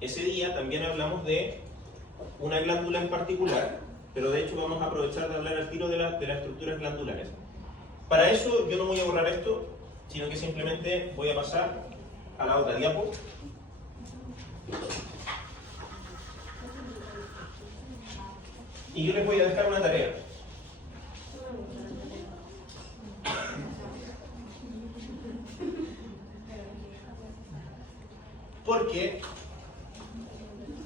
ese día también hablamos de una glándula en particular, pero de hecho vamos a aprovechar de hablar al tiro de las estructuras glandulares. Para eso yo no voy a borrar esto, sino que simplemente voy a pasar a la otra diapo. Y yo les voy a dejar una tarea. Porque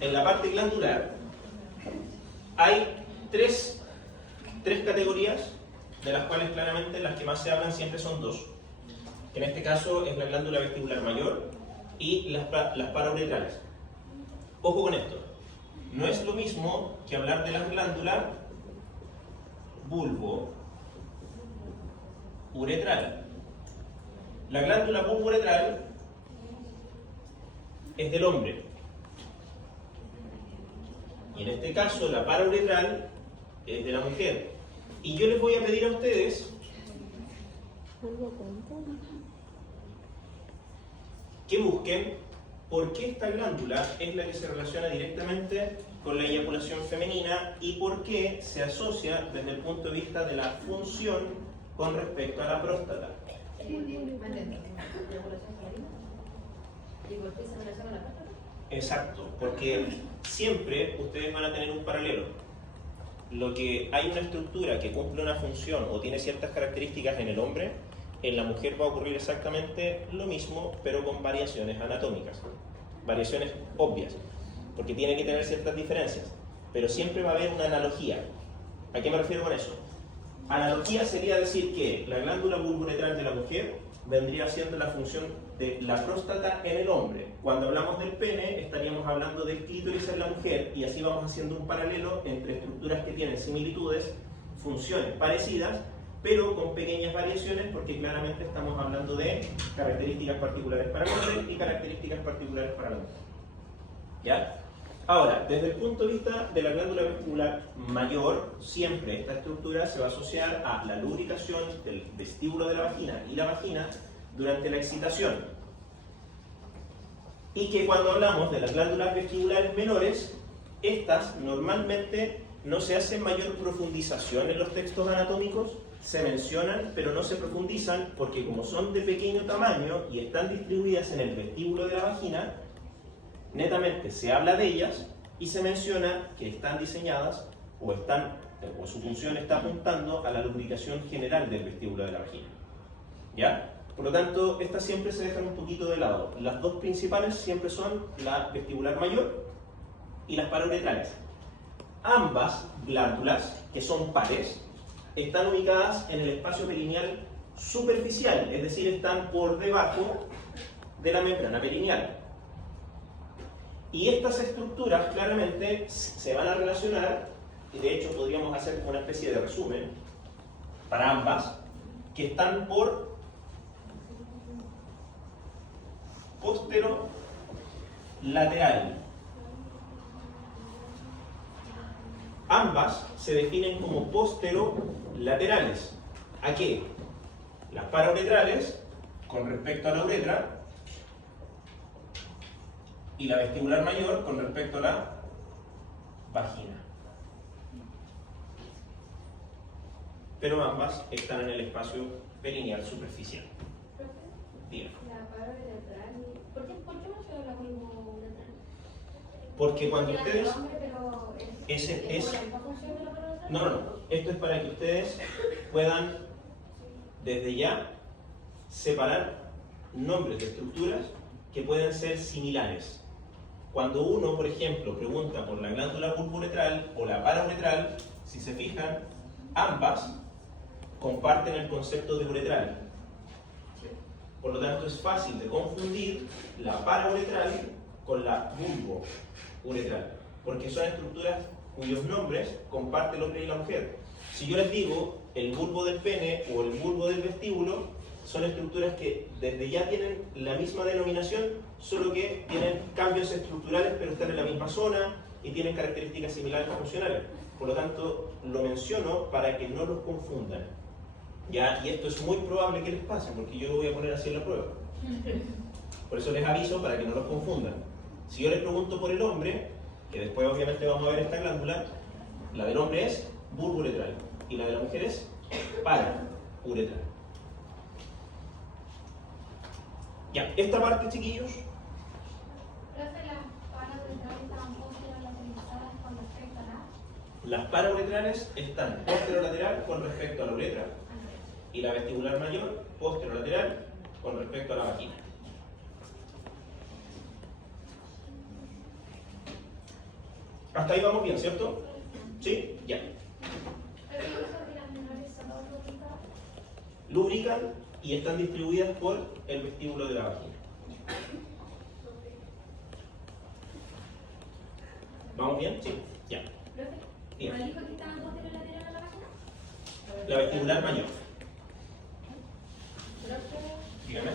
en la parte glandular hay tres categorías, de las cuales claramente las que más se hablan siempre son dos. En este caso es la glándula vestibular mayor y las parauretrales. Ojo con esto, no es lo mismo que hablar de la glándula bulbo-uretral. La glándula bulbo-uretral es del hombre. Y en este caso la parauretral es de la mujer. Y yo les voy a pedir a ustedes que busquen por qué esta glándula es la que se relaciona directamente con la eyaculación femenina y por qué se asocia desde el punto de vista de la función con respecto a la próstata. Exacto, porque siempre ustedes van a tener un paralelo. Lo que hay una estructura que cumple una función o tiene ciertas características en el hombre, en la mujer va a ocurrir exactamente lo mismo, pero con variaciones anatómicas, variaciones obvias, porque tiene que tener ciertas diferencias, pero siempre va a haber una analogía. ¿A qué me refiero con eso? Analogía sería decir que la glándula bulbo-uretral de la mujer vendría siendo la función de la próstata en el hombre. Cuando hablamos del pene, estaríamos hablando del clítoris en la mujer, y así vamos haciendo un paralelo entre estructuras que tienen similitudes, funciones parecidas, pero con pequeñas variaciones, porque claramente estamos hablando de características particulares para el hombre y características particulares para la mujer. ¿Ya? Ahora, desde el punto de vista de la glándula vestibular mayor, siempre esta estructura se va a asociar a la lubricación del vestíbulo de la vagina y la vagina durante la excitación. Y que cuando hablamos de las glándulas vestibulares menores, estas normalmente no se hace mayor profundización en los textos anatómicos, se mencionan pero no se profundizan porque como son de pequeño tamaño y están distribuidas en el vestíbulo de la vagina, netamente se habla de ellas y se menciona que están diseñadas o su función está apuntando a la lubricación general del vestíbulo de la vagina. ¿Ya? Por lo tanto, estas siempre se dejan un poquito de lado. Las dos principales siempre son la vestibular mayor y las parauretrales. Ambas glándulas, que son pares, están ubicadas en el espacio perineal superficial, es decir, están por debajo de la membrana perineal. Y estas estructuras claramente se van a relacionar, y de hecho podríamos hacer una especie de resumen para ambas, que están por posterolateral. Ambas se definen como posterolaterales. ¿A qué? Las parauretrales con respecto a la uretra y la vestibular mayor con respecto a la vagina. Pero ambas están en el espacio perineal superficial. Bien. La parauretral, ¿por qué menciona la bulbo-uretral? Porque cuando Tiene ustedes... el nombre, pero ¿es la misma función de la parauretral? No. Esto es para que ustedes puedan desde ya separar nombres de estructuras que pueden ser similares. Cuando uno, por ejemplo, pregunta por la glándula bulbo-uretral o la parauretral, si se fijan, ambas comparten el concepto de uretral. Por lo tanto, es fácil de confundir la parauretral con la bulbo-uretral, porque son estructuras cuyos nombres comparten el hombre y la mujer. Si yo les digo el bulbo del pene o el bulbo del vestíbulo, son estructuras que desde ya tienen la misma denominación, solo que tienen cambios estructurales, pero están en la misma zona y tienen características similares funcionales. Por lo tanto, lo menciono para que no los confundan. ¿Ya? Y esto es muy probable que les pase, porque yo lo voy a poner así en la prueba. Por eso les aviso para que no los confundan. Si yo les pregunto por el hombre, que después obviamente vamos a ver esta glándula, la del hombre es bulbouretral y la de la mujer es parauretral. Ya, esta parte, chiquillos, Profe, las parauretrales estaban posterolateralizadas con respecto a la... las parauretrales están posterolateral con respecto a la uretra y la vestibular mayor posterolateral con respecto a la vagina. Hasta ahí vamos bien, ¿cierto? ¿Sí? Ya. Pero yo creo que las menores son dos lubricadas. Lubrican y están distribuidas por el vestíbulo de la vagina. ¿Vamos bien? Sí. Ya. Profe, Bien. ¿me dijo que estaban posterolateral a la vagina? La vestibular mayor. Profe, Dígame.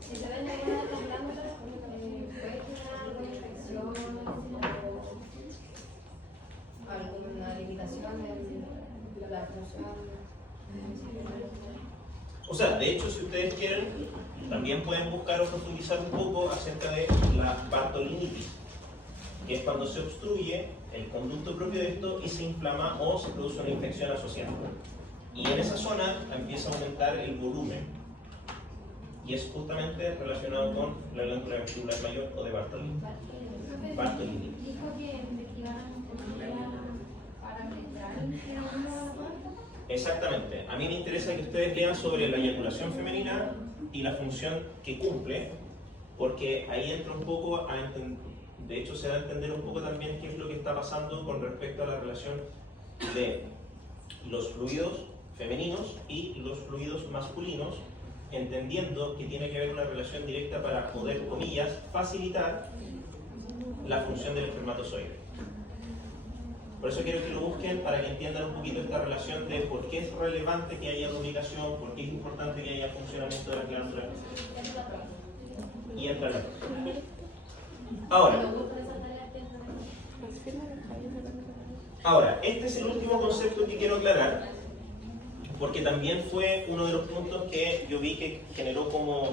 si se ven algunas de las glándulas, puede generar alguna infección o alguna limitación en la función. O sea, de hecho, si ustedes quieren, también pueden buscar o profundizar un poco acerca de la bartolinitis, que es cuando se obstruye el conducto propio de esto y se inflama o se produce una infección asociada. Y en esa zona empieza a aumentar el volumen. Y es justamente relacionado con la glándula vestibular mayor o de Bartolini. Dijo que investigaran para penetrar en alguna puerta. Exactamente. A mí me interesa que ustedes lean sobre la eyaculación femenina y la función que cumple, porque ahí entra un poco a entender, de hecho se da a entender un poco también qué es lo que está pasando con respecto a la relación de los fluidos femeninos y los fluidos masculinos, entendiendo que tiene que haber una relación directa para poder, comillas, facilitar la función del espermatozoide. Por eso quiero que lo busquen para que entiendan un poquito esta relación de por qué es relevante que haya lubricación, por qué es importante que haya funcionamiento de las glándulas. Y entra la Ahora, este es el último concepto que quiero aclarar, porque también fue uno de los puntos que yo vi que generó como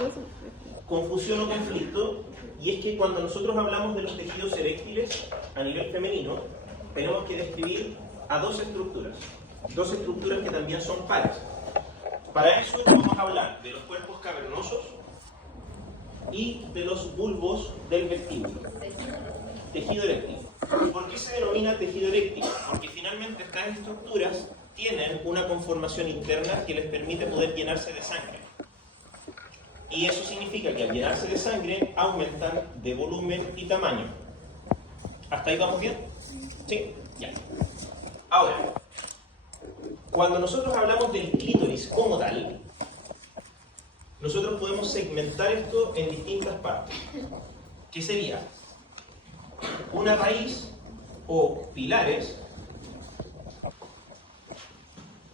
confusión o conflicto, y es que cuando nosotros hablamos de los tejidos eréctiles a nivel femenino, tenemos que describir a dos estructuras que también son pares. Para eso vamos a hablar de los cuerpos cavernosos y de los bulbos del vestíbulo. Tejido eréctil. ¿Y por qué se denomina tejido eréctil? Porque finalmente estas estructuras tienen una conformación interna que les permite poder llenarse de sangre. Y eso significa que al llenarse de sangre aumentan de volumen y tamaño. ¿Hasta ahí vamos bien? ¿Sí? Ya. Ahora, cuando nosotros hablamos del clítoris como tal, nosotros podemos segmentar esto en distintas partes. ¿Qué sería? Una raíz o pilares,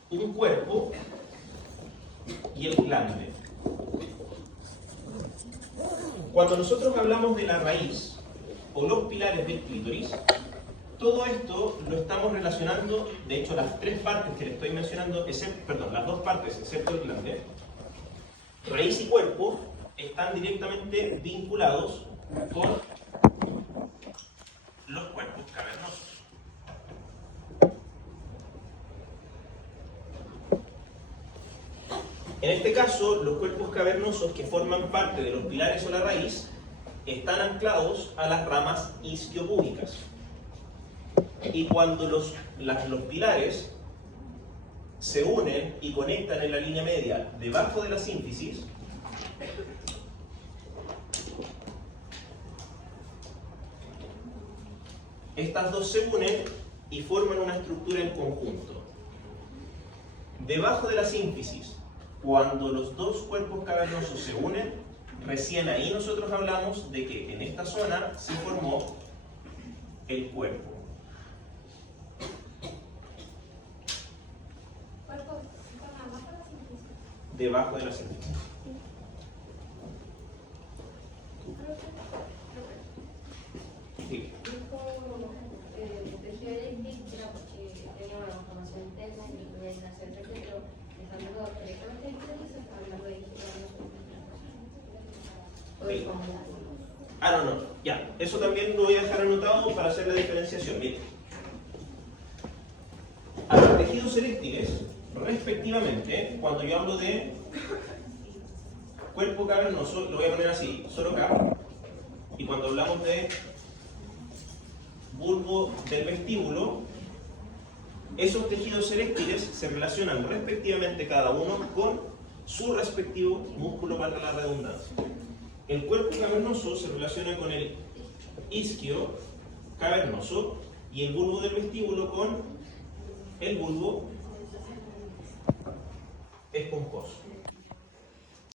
un cuerpo y el glande. Cuando nosotros hablamos de la raíz o los pilares del clítoris, todo esto lo estamos relacionando, de hecho las tres partes que le estoy mencionando, las dos partes excepto el glande, raíz y cuerpo, están directamente vinculados con los cuerpos cavernosos. En este caso, los cuerpos cavernosos que forman parte de los pilares o la raíz están anclados a las ramas isquiopúbicas. Y cuando los pilares se unen y conectan en la línea media debajo de la sínfisis, estas dos se unen y forman una estructura en conjunto. Debajo de la sínfisis, cuando los dos cuerpos cavernosos se unen, recién ahí nosotros hablamos de que en esta zona se formó el cuerpo. Debajo de la sínfisis. Sí. Tejido eréctil era porque tenía una conformación interna y lo podía llenar hacia el recto, pero estando directamente en el clítoris, se está hablando de tejido. Ahí. Ah, no, ya. Eso también lo voy a dejar anotado para hacer la diferenciación. Bien. A los tejidos eréctiles, respectivamente, cuando yo hablo de cuerpo cavernoso, lo voy a poner así, solo K. Y cuando hablamos de bulbo del vestíbulo, esos tejidos eréctiles se relacionan respectivamente cada uno con su respectivo músculo, para la redundancia. El cuerpo cavernoso se relaciona con el isquio cavernoso y el bulbo del vestíbulo con el bulbo esponjoso.